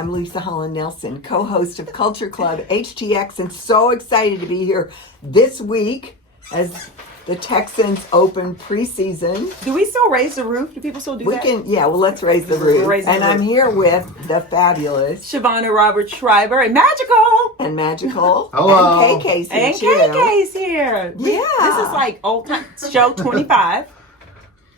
I'm Leisa Holland-Nelson, co-host of Culture Club HTX, and so excited to be here this week as the Texans open preseason. Do we still raise the roof? Do people still do that? Let's raise the roof. I'm here with the fabulous Shavonnah, Robert, Schreiber, and Magical. Hello. And KK's here. And KK's here. Yeah. This is like old time. Show 25.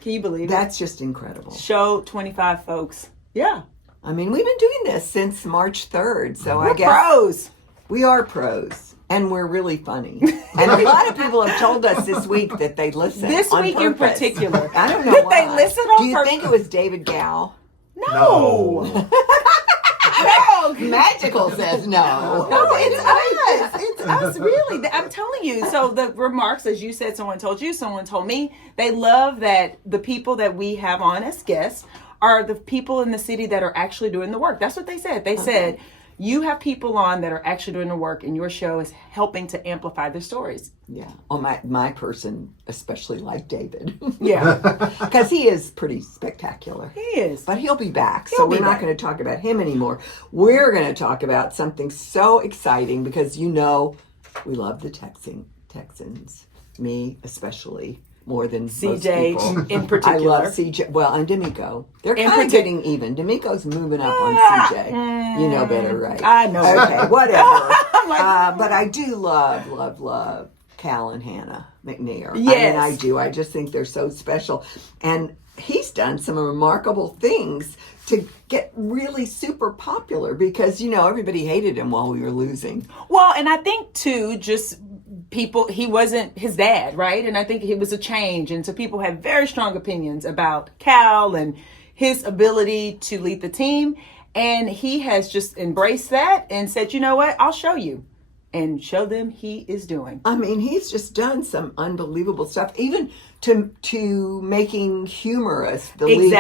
Can you believe it? That's just incredible. Show 25, folks. Yeah. I mean, we've been doing this since March 3rd, so We're I guess pros. We are pros, and we're really funny. And a lot of people have told us this week that they listen. This on week purpose. in particular, I don't know why. They listen on Do you purpose. think it was David Gow? No. No. Magical says no. No, it's us. It's us, really. I'm telling you. So the remarks, as you said, someone told you, someone told me, they love that the people that we have on as guests are the people in the city that are actually doing the work. That's what they said. They said, you have people on that are actually doing the work, and your show is helping to amplify their stories. Yeah. Well, my person especially liked David. Yeah. Because he is pretty spectacular. He is. But he'll be back. So we're not going to talk about him anymore. We're going to talk about something so exciting because we love the Texans. Me especially. More than most people. In particular. I love CJ. Well, and D'Amico. They're kind of getting even. D'Amico's moving up on CJ. You know better, right? I know. Okay, whatever. But I do love Cal and Hannah McNair. Yes. I do. I just think they're so special. And he's done some remarkable things to get really super popular because, everybody hated him while we were losing. Well, and I think, too, just he wasn't his dad, right? And I think it was a change. And so people had very strong opinions about Cal and his ability to lead the team. And he has just embraced that and said, you know what, I'll show you. And show them he is doing. I mean, he's just done some unbelievable stuff, even to making humorous the leak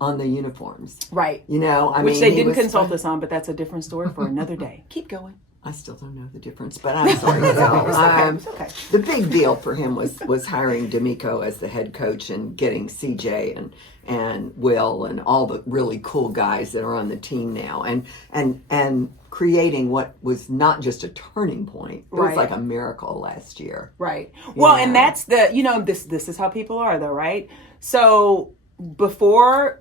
on the uniforms. Right. Which they didn't consult us on, but that's a different story for another day. Keep going. I still don't know the difference, but I'm sorry. It's okay. The big deal for him was hiring D'Amico as the head coach and getting CJ and Will and all the really cool guys that are on the team now, and creating what was not just a turning point. It was like a miracle last year. Right. Well, and that's this is how people are, though, right? So before.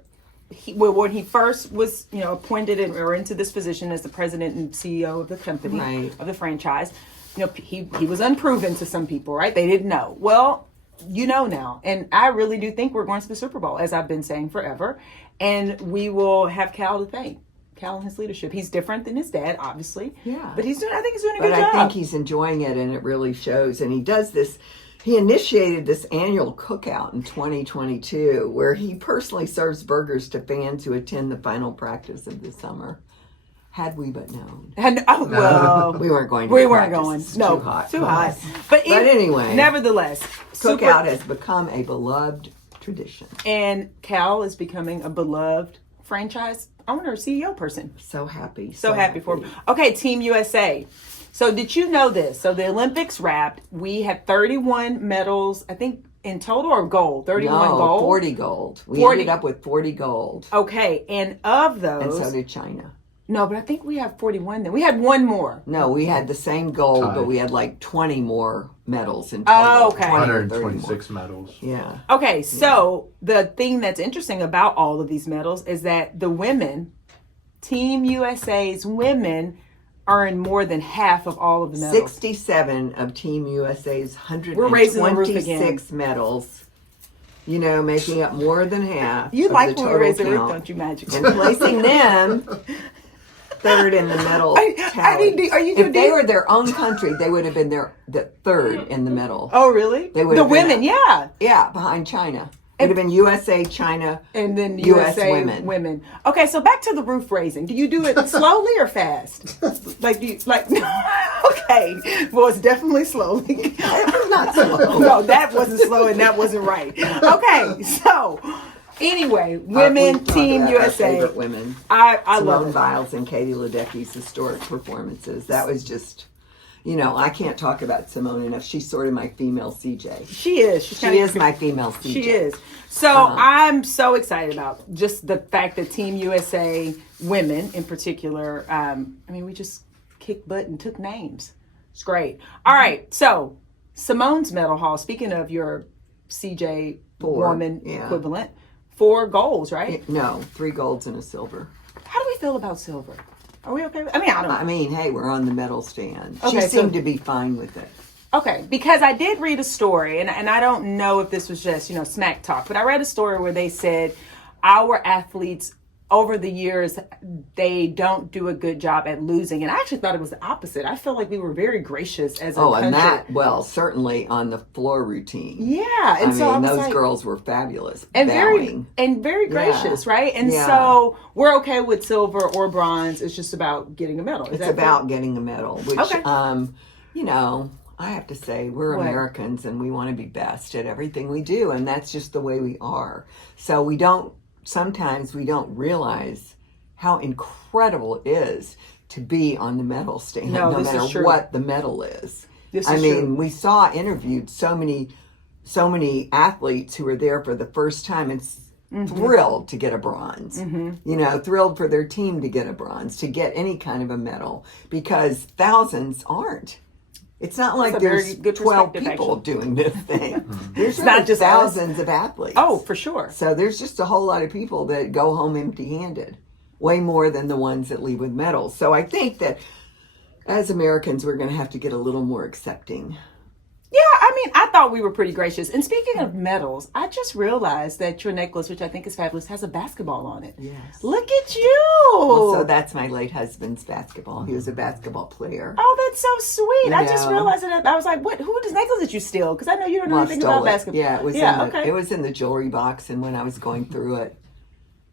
When he first was, appointed or into this position as the president and CEO of the company, of the franchise, he was unproven to some people, right? They didn't know. Well, now. And I really do think we're going to the Super Bowl, as I've been saying forever. And we will have Cal to thank. Cal and his leadership. He's different than his dad, obviously. Yeah. But I think he's doing a good job. But I think he's enjoying it, and it really shows. And he does this. He initiated this annual cookout in 2022 where he personally serves burgers to fans who attend the final practice of the summer. Had we but known. We weren't going to practice. No, too hot. But anyway. Nevertheless. Cookout has become a beloved tradition. And Cal is becoming a beloved franchise owner, CEO person. So happy. So happy for him. Okay, Team USA. So did you know this? So the Olympics wrapped. We had 31 medals, I think, in total, or gold? 31 gold? 40 gold. We ended up with 40 gold. Okay, and of those... And so did China. No, but I think we have 41 then. We had one more. No, we had the same gold, but we had like 20 more medals in total. Oh, okay. 126 medals. Yeah. Okay, so the thing that's interesting about all of these medals is that the women, Team USA's women... earn more than half of all of the medals. 67 of Team USA's 126 medals. Making up more than half. You like when we raise the roof, don't you, Magic? And placing them third in the medal tally. If they were their own country, they would have been the third in the medal. Oh, really? They would the women, yeah. Yeah, behind China. It would have been USA, China, and then USA women. Okay, so back to the roof raising. Do you do it slowly or fast? Okay. Well, it's definitely slowly. It was not slow. No, that wasn't slow and that wasn't right. Okay, so anyway, women, Team USA. Our favorite women. I love Simone Biles and Katie Ledecky's historic performances. That was just... I can't talk about Simone enough. She's sort of my female CJ. She is. She is my female CJ. She is. So I'm so excited about just the fact that Team USA women in particular, we just kicked butt and took names. It's great. All right. So Simone's medal haul, speaking of your CJ woman equivalent, 4 golds, right? No, 3 golds and a silver. How do we feel about silver? Are we okay with it? I don't know. Hey, we're on the medal stand. Okay, she seemed to be fine with it. Okay, because I did read a story, and I don't know if this was just, smack talk, but I read a story where they said our athletes over the years, they don't do a good job at losing. And I actually thought it was the opposite. I felt like we were very gracious as a country. And certainly on the floor routine. Yeah. And those girls were fabulous. And bowing. very gracious, right? And so we're okay with silver or bronze. It's just about getting a medal. It's about getting a medal, which, I have to say, we're Americans and we want to be best at everything we do. And that's just the way we are. So sometimes we don't realize how incredible it is to be on the medal stand, no matter what the medal is. We saw interviewed so many athletes who were there for the first time and thrilled to get a bronze, thrilled for their team to get a bronze, to get any kind of a medal, because thousands aren't. It's not like there's 12 people doing this thing. There's not just thousands of athletes. Oh, for sure. So there's just a whole lot of people that go home empty-handed, way more than the ones that leave with medals. So I think that as Americans, we're going to have to get a little more accepting. Yeah, I thought we were pretty gracious. And speaking of medals, I just realized that your necklace, which I think is fabulous, has a basketball on it. Yes. Look at you. Well, so that's my late husband's basketball. He was a basketball player. Oh, that's so sweet. I just realized that. I was like, whose necklace did you steal? Because I know you don't know anything about basketball. Yeah, it was in the jewelry box, and when I was going through it,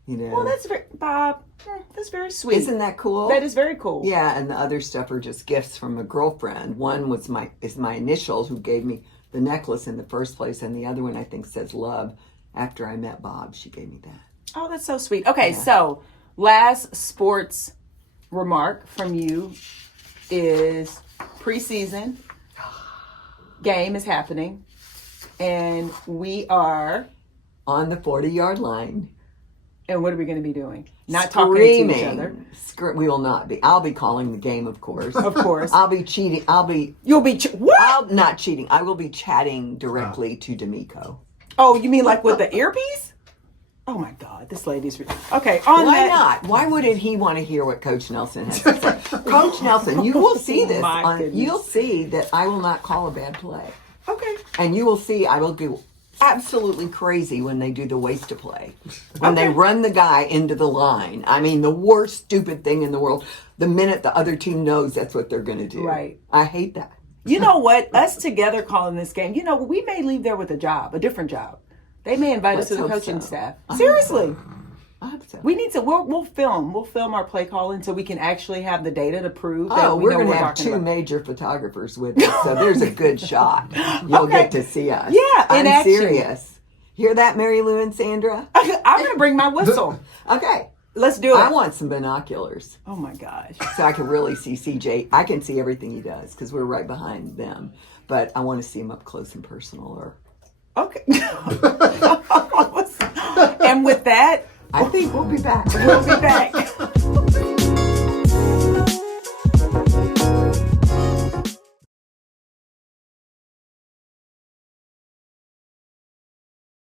Well, that's Bob, that's very sweet. Isn't that cool? That is very cool. Yeah, and the other stuff are just gifts from a girlfriend. One is my initials, who gave me the necklace in the first place, and the other one I think says love. After I met Bob, she gave me that. Oh, that's so sweet. Okay, so last sports remark from you is preseason game is happening, and we are on the 40-yard line. And what are we going to be doing? Not Screaming. Talking to each other. We will not be. I'll be calling the game, of course. Of course. I'll be cheating. You'll be what? I'm not cheating. I will be chatting directly to D'Amico. Oh, you mean like with the earpiece? Oh my God, this lady's okay. Why not? Why wouldn't he want to hear what Coach Nelson has to say? Coach Nelson, you will see this. You'll see that I will not call a bad play. Okay. And you will see I will go absolutely crazy when they do the waste of play. When they run the guy into the line. The worst stupid thing in the world. The minute the other team knows that's what they're going to do. Right. I hate that. You know what? Us together calling this game, we may leave there with a different job. They may invite us to the coaching staff. Seriously. I hope so. We need to, we'll film our play calling so we can actually have the data to prove that we're going to have 2 major photographers with us, so there's a good shot. You'll get to see us. Yeah, I'm serious. Hear that, Mary Lou and Sandra? I'm going to bring my whistle. Okay. Let's do it. I want some binoculars. Oh my gosh. So I can really see CJ. I can see everything he does because we're right behind them. But I want to see him up close and personal. Okay. And with that, I think we'll be back. We'll be back.